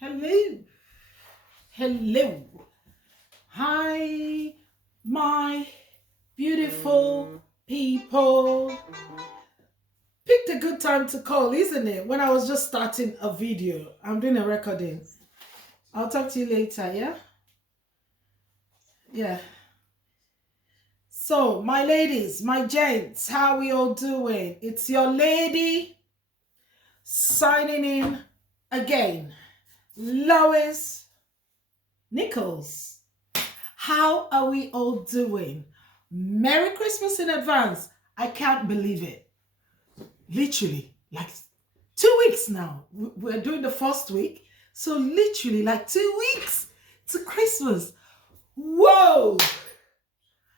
Hello. Hello. Hi, my beautiful people. Picked a good time to call, isn't it? When I was just starting a video. I'm doing a recording. I'll talk to you later, yeah? Yeah. So, my ladies, my gents, how we all doing? It's your lady signing in again. Lois Nichols. How are we all doing? Merry Christmas in advance. I can't believe it. Literally, like 2 weeks now. We're doing the first week. So literally like 2 weeks to Christmas. Whoa!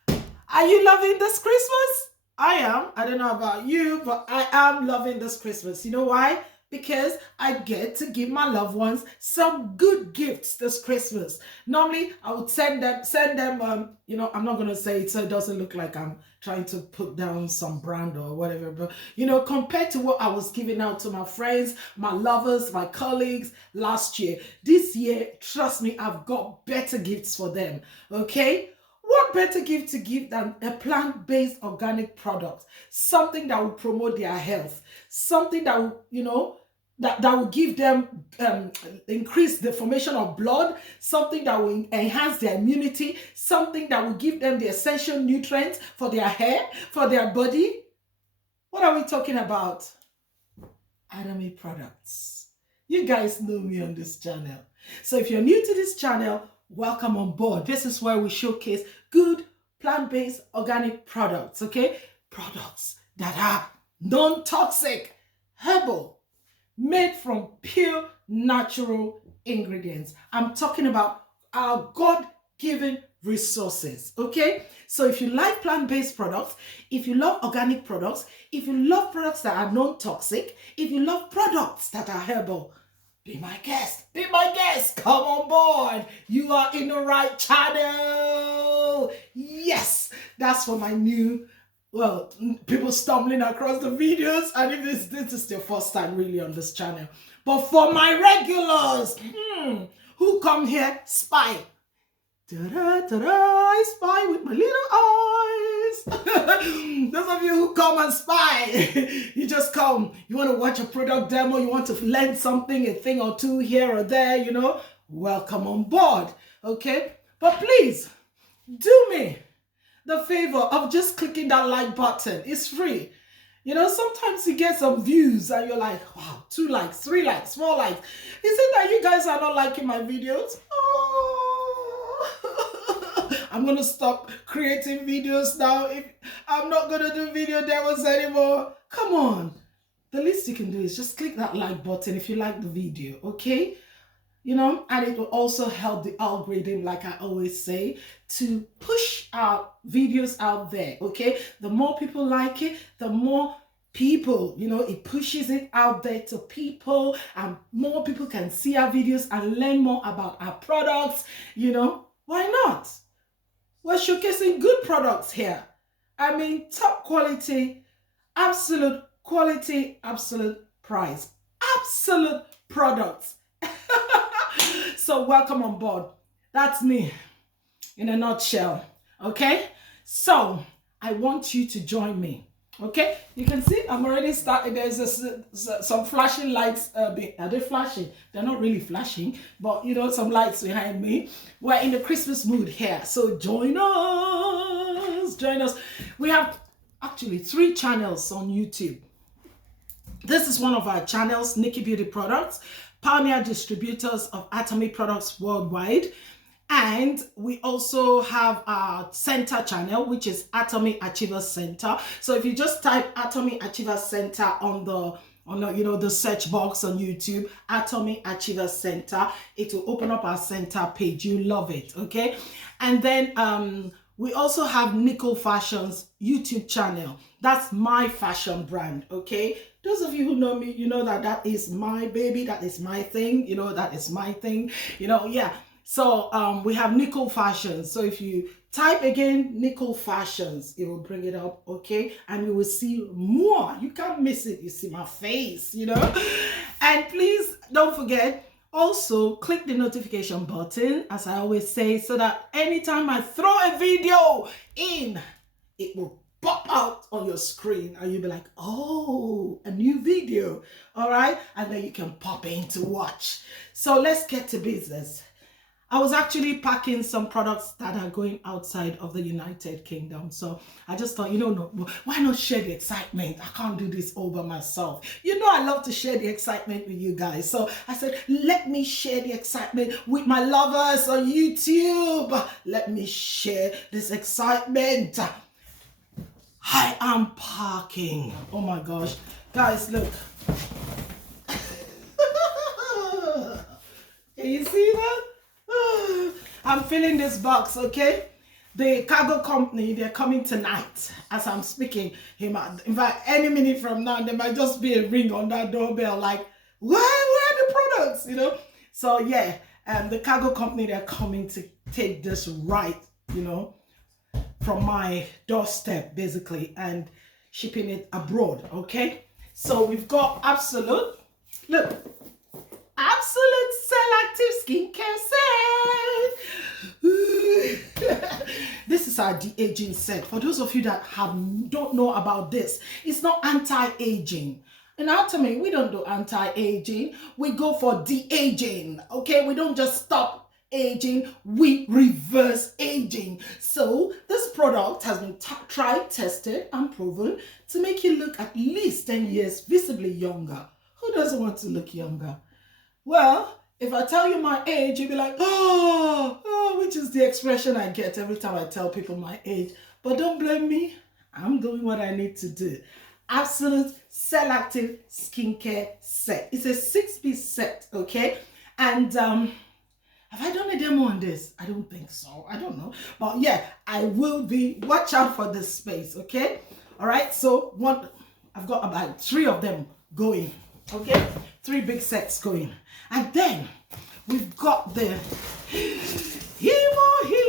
Are you loving this Christmas? I am. I don't know about you, but I am loving this Christmas. You know why? Because I get to give my loved ones some good gifts this Christmas. Normally, I would send them, I'm not going to say it so it doesn't look like I'm trying to put down some brand or whatever, but, compared to what I was giving out to my friends, my lovers, my colleagues last year, this year, trust me, I've got better gifts for them, okay? What better gift to give than a plant-based organic product? Something that will promote their health. Something that will, that will give them, increase the formation of blood. Something that will enhance their immunity. Something that will give them the essential nutrients for their hair, for their body. What are we talking about? Atomy Products. You guys know me on this channel. So if you're new to this channel, welcome on board. This is where we showcase good plant-based organic products, okay? Products that are non-toxic, herbal, made from pure natural ingredients. I'm talking about our God-given resources, okay? So if you like plant-based products, if you love organic products, if you love products that are non-toxic, if you love products that are herbal, be my guest. Be my guest. Come on board. You are in the right channel. Yes, that's for my new, people stumbling across the videos. And if this is their first time really on this channel. But for my regulars, who come here, spy. Ta-da, I spy with my little eyes. Those of you who come and spy, you just come. You want to watch a product demo, you want to learn something, a thing or two here or there, welcome on board, okay? But please, do me the favor of just clicking that like button. It's free. Sometimes you get some views and you're like, wow, 2 likes, 3 likes, 4 likes. Is it that you guys are not liking my videos? Oh. I'm going to stop creating videos now. If I'm not going to do video demos anymore. Come on. The least you can do is just click that like button if you like the video, okay? And it will also help the algorithm, like I always say, to push our videos out there, okay? The more people like it, the more people, it pushes it out there to people, and more people can see our videos and learn more about our products, why not? We're showcasing good products here. I mean, top quality, absolute quality, absolute price, absolute products. So welcome on board. That's me in a nutshell, okay? So I want you to join me, okay? You can see I'm already starting. There's some flashing lights. Are they flashing? They're not really flashing, but some lights behind me. We're in the Christmas mood here, so join us. Join us. We have actually 3 channels on YouTube. This is one of our channels, Nikki Beauty Products, pioneer distributors of Atomy Products worldwide. And we also have our center channel, which is Atomy Achievers Center. So if you just type Atomy Achievers Center on the search box on YouTube, Atomy Achievers Center, it will open up our center page. You love it, okay? And then we also have Nicole Fashion's YouTube channel. That's my fashion brand, okay? Those of you who know me, you know that is my baby, that is my thing, that is my thing, yeah. So we have Nicole Fashions. So if you type again Nicole Fashions, it will bring it up, okay? And you will see more. You can't miss it. You see my face, And please don't forget, Also, click the notification button, as I always say, so that anytime I throw a video in, it will pop out on your screen and you'll be like, oh, a new video. All right. And then you can pop in to watch. So let's get to business. I was actually packing some products that are going outside of the United Kingdom. So I just thought, why not share the excitement? I can't do this all by myself. I love to share the excitement with you guys. So I said, let me share the excitement with my lovers on YouTube. Let me share this excitement. I am packing. Oh my gosh. Guys, look. Can you see that? I'm filling this box, okay? The cargo company, they're coming tonight as I'm speaking. In fact, any minute from now, there might just be a ring on that doorbell like, where are the products, So yeah, the cargo company, they're coming to take this right, from my doorstep, basically, and shipping it abroad, okay? So we've got Absolute. Look. Absolute Cell Active Skincare set. This is our de-aging set. For those of you that don't know about this, it's not anti-aging. In Atomy, we don't do anti-aging. We go for de-aging. Okay, we don't just stop aging, we reverse aging. So this product has been tried, tested, and proven to make you look at least 10 years visibly younger. Who doesn't want to look younger? Well, if I tell you my age, you'll be like, oh, which is the expression I get every time I tell people my age. But don't blame me. I'm doing what I need to do. Absolute Cell Active Skincare Set. It's a 6-piece set, okay? And have I done a demo on this? I don't think so. I don't know. But yeah, I will be. Watch out for this space, okay? All right, so I've got about 3 of them going, okay? 3 big sets going. And then we've got the Himo Him.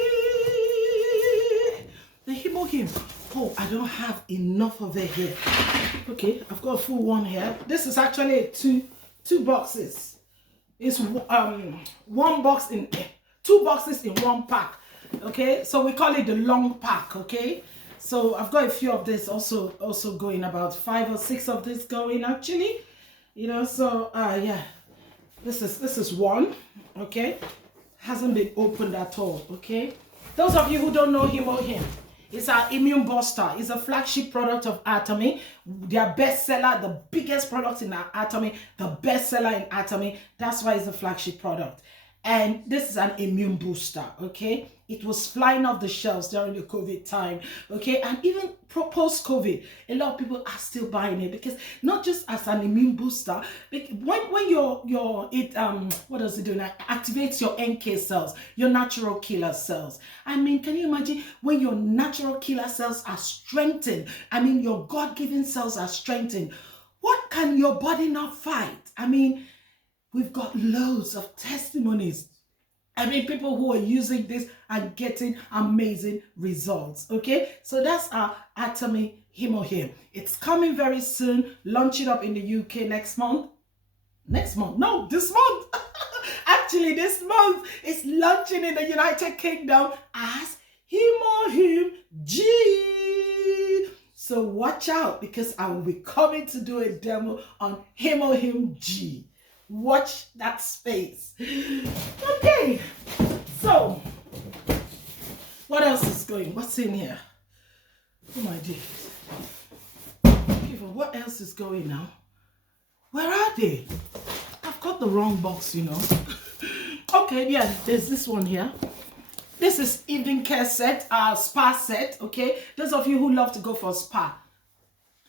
The Himo Him. Oh, I don't have enough of it here. Okay, I've got a full one here. This is actually two boxes. It's one box in 2 boxes in 1 pack. Okay, so we call it the long pack. Okay, so I've got a few of this also going, about 5 or 6 of this going actually. So yeah, this is one, okay? Hasn't been opened at all, okay? Those of you who don't know Himo Him, it's our immune booster. It's a flagship product of Atomy. Their bestseller, the biggest product in our Atomy, the bestseller in Atomy. That's why it's a flagship product. And this is an immune booster, okay? It was flying off the shelves during the COVID time, okay? And even post-COVID, a lot of people are still buying it because not just as an immune booster, when what does it do now? Activates your NK cells, your natural killer cells. I mean, can you imagine when your natural killer cells are strengthened? I mean, your God-given cells are strengthened. What can your body not fight? I mean, we've got loads of testimonies. I mean, people who are using this and getting amazing results. Okay, so that's our Atomy Himo Him. It's coming very soon. Launch it up in the UK next month. This month. Actually, this month it's launching in the United Kingdom as Himo Him G. So watch out, because I will be coming to do a demo on Himo Him G. Watch that space. Okay, so what else is going? What's in here? Oh my dear. People, what else is going now? Where are they? I've got the wrong box, Okay, yeah, there's this one here. This is evening care set, spa set, okay? Those of you who love to go for spa,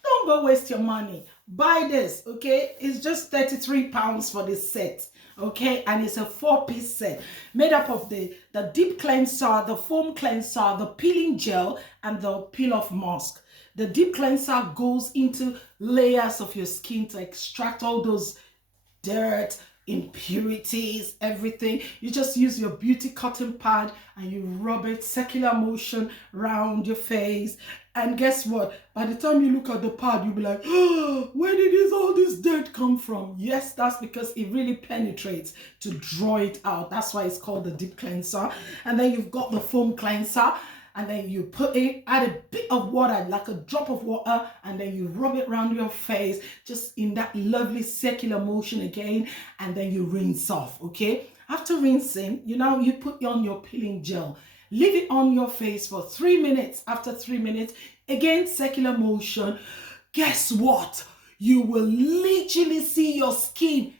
don't go waste your money. Buy this, okay? It's just £33 for this set, okay? And it's a 4-piece set made up of the deep cleanser, the foam cleanser, the peeling gel, and the peel-off mask. The deep cleanser goes into layers of your skin to extract all those dirt, impurities, everything. You just use your beauty cotton pad and you rub it circular motion around your face. And guess what? By the time you look at the pad, you'll be like, oh, where did all this dirt come from? Yes, that's because it really penetrates to draw it out. That's why it's called the deep cleanser. And then you've got the foam cleanser. And then you put it, add a bit of water, like a drop of water, and then you rub it around your face, just in that lovely circular motion again, and then you rinse off, okay? After rinsing, you put on your peeling gel. Leave it on your face for 3 minutes. After 3 minutes, again, circular motion. Guess what? You will literally see your skin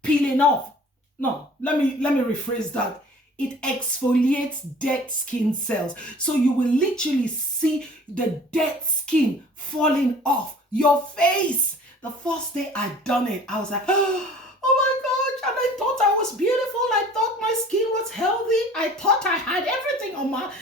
peeling off. No, let me rephrase that. It exfoliates dead skin cells. So you will literally see the dead skin falling off your face. The first day I done it, I was like, oh my gosh, and I thought I was beautiful. I thought my skin was healthy. I thought I had everything on my,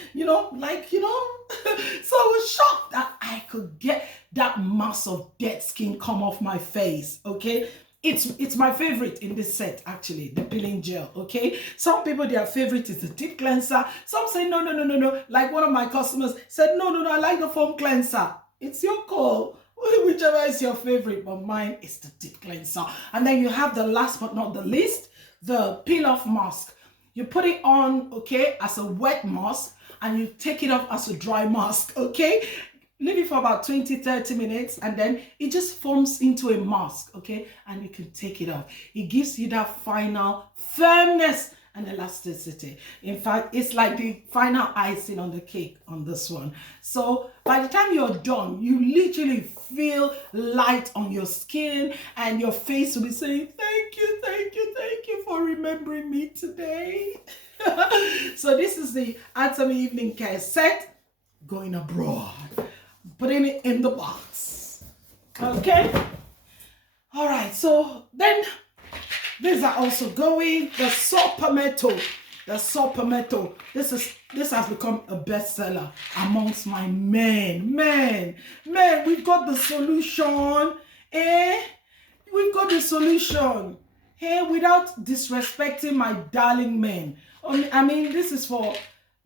so I was shocked that I could get that mass of dead skin come off my face, okay? It's my favorite in this set, actually, the peeling gel, okay? Some people, their favorite is the deep cleanser. Some say, no. Like one of my customers said, no, I like the foam cleanser. It's your call, whichever is your favorite, but mine is the deep cleanser. And then you have the last but not the least, the peel-off mask. You put it on, okay, as a wet mask, and you take it off as a dry mask, okay? Leave it for about 20-30 minutes, and then it just forms into a mask, okay? And you can take it off. It gives you that final firmness and elasticity. In fact, it's like the final icing on the cake on this one. So by the time you're done, you literally feel light on your skin, and your face will be saying, thank you for remembering me today. So this is the Atomy Evening Care set, going abroad. Putting it in the box. Okay. All right. So then these are also going. The saw palmetto. This has become a bestseller amongst my men. Man, we've got the solution. We've got the solution. Without disrespecting my darling men. I mean, this is for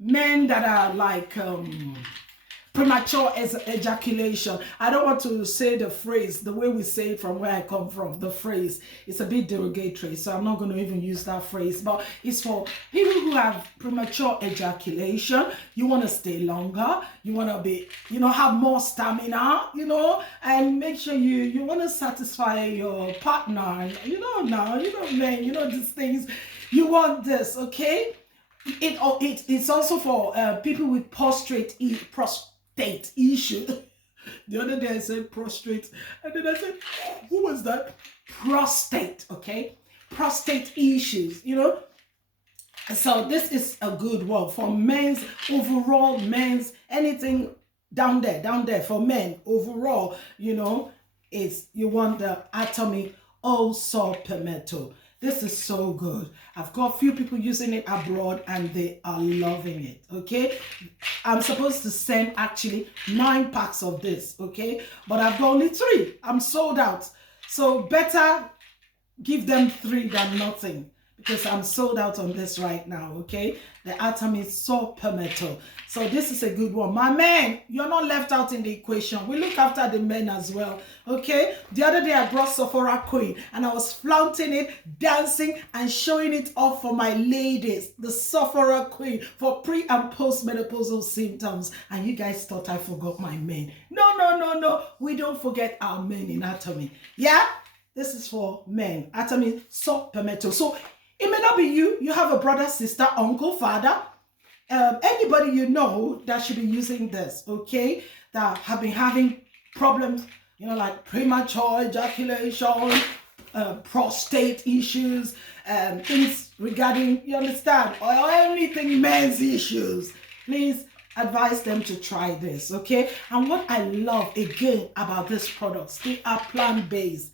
men that are like premature ejaculation. I don't want to say the phrase the way we say it from where I come from. The phrase, it's a bit derogatory, so I'm not going to even use that phrase. But it's for people who have premature ejaculation. You want to stay longer. You want to be, have more stamina, and make sure you want to satisfy your partner. Men, these things. You want this, okay? It's also for people with prostate issue. The other day I said prostate, and then I said, who was that? Prostate, okay? Prostate issues, So this is a good one for men's, anything down there for men overall, is you want the Atomy Saw Palmetto. This is so good. I've got a few people using it abroad and they are loving it, okay? I'm supposed to send actually 9 packs of this, okay? But I've got only 3. I'm sold out. So better give them 3 than nothing, because I'm sold out on this right now, okay? The Atomy Saw Palmetto. So this is a good one. My man, you're not left out in the equation. We look after the men as well, okay? The other day I brought Sephora Queen and I was flaunting it, dancing and showing it off for my ladies. The Sephora Queen for pre and post menopausal symptoms. And you guys thought I forgot my men. No. We don't forget our men in Atomy. Yeah? This is for men. Atomy Saw Palmetto. So it may not be you. You have a brother, sister, uncle, father, anybody you know that should be using this, okay? That have been having problems, like premature ejaculation, prostate issues, things regarding, you understand, or anything men's issues. Please advise them to try this, okay? And what I love again about these products, they are plant-based.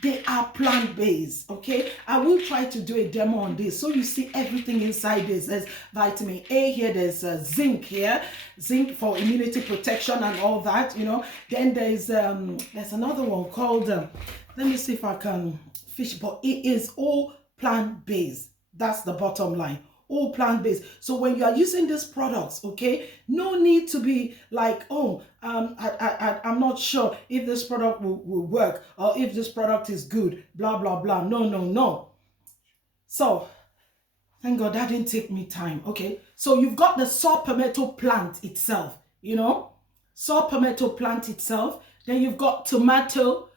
They are plant-based, okay? I will try to do a demo on this so you see everything inside this. There's vitamin A here, there's zinc here, zinc for immunity protection and all that, you know. Then there's another one called, let me see if I can fish, but it is all plant-based. That's the bottom line. All plant-based. So when you are using these products, okay, no need to be like, oh, I'm not sure if this product will work or if this product is good, blah, blah, blah. No, no, no. So thank God that didn't take me time. Okay, so you've got the saw palmetto plant itself, you know, saw palmetto plant itself. Then you've got tomato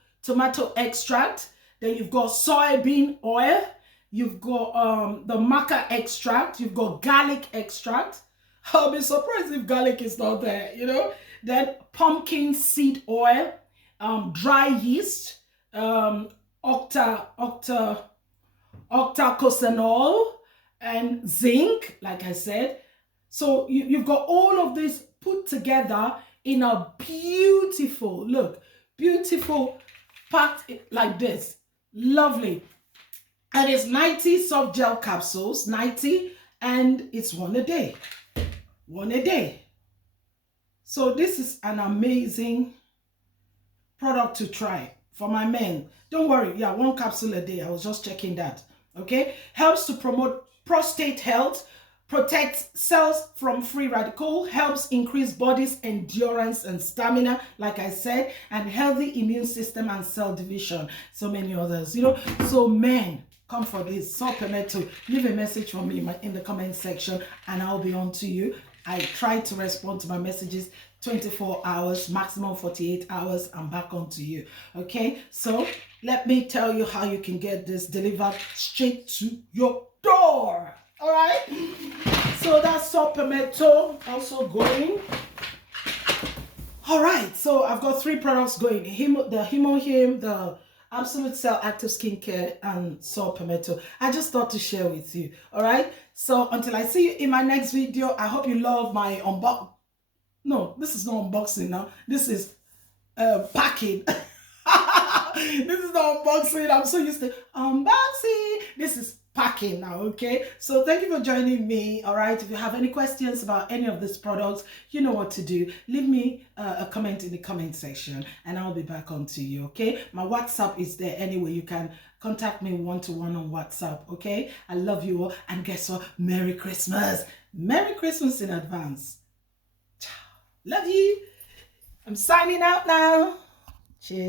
extract. Then you've got soybean oil. You've got the maca extract. You've got garlic extract. I'll be surprised if garlic is not there, you know. Then pumpkin seed oil, dry yeast, octacosanol, and zinc, like I said. So you've got all of this put together in a beautiful, look, beautiful packed like this. Lovely. And it's 90 soft gel capsules, 90, and it's one a day. One a day. So this is an amazing product to try for my men. Don't worry, yeah, one capsule a day. I was just checking that. Okay, helps to promote prostate health, protects cells from free radical, helps increase body's endurance and stamina, like I said, and healthy immune system and cell division. So many others, you know. So men, come for this saw palmetto. Leave a message for me in the comment section and I'll be on to you. I try to respond to my messages 24 hours, maximum 48 hours. I'm back on to you. Okay, so let me tell you how you can get this delivered straight to your door. All right, so that's saw palmetto also going. All right, so I've got 3 products going: the Him, the Absolute Cell Active Skincare, and saw palmetto. I just thought to share with you. All right, so until I see you in my next video, I hope you love my unbox. No, this is not unboxing now. This is packing. This is not unboxing. I'm so used to unboxing. This is packing now, okay? So thank you for joining me. All right, if you have any questions about any of these products, you know what to do. Leave me a comment in the comment section and I'll be back on to you, okay? My WhatsApp is there anyway. You can contact me one-to-one on WhatsApp, okay? I love you all, and guess what? Merry Christmas. Merry Christmas in advance. Love you. I'm signing out now. Cheers.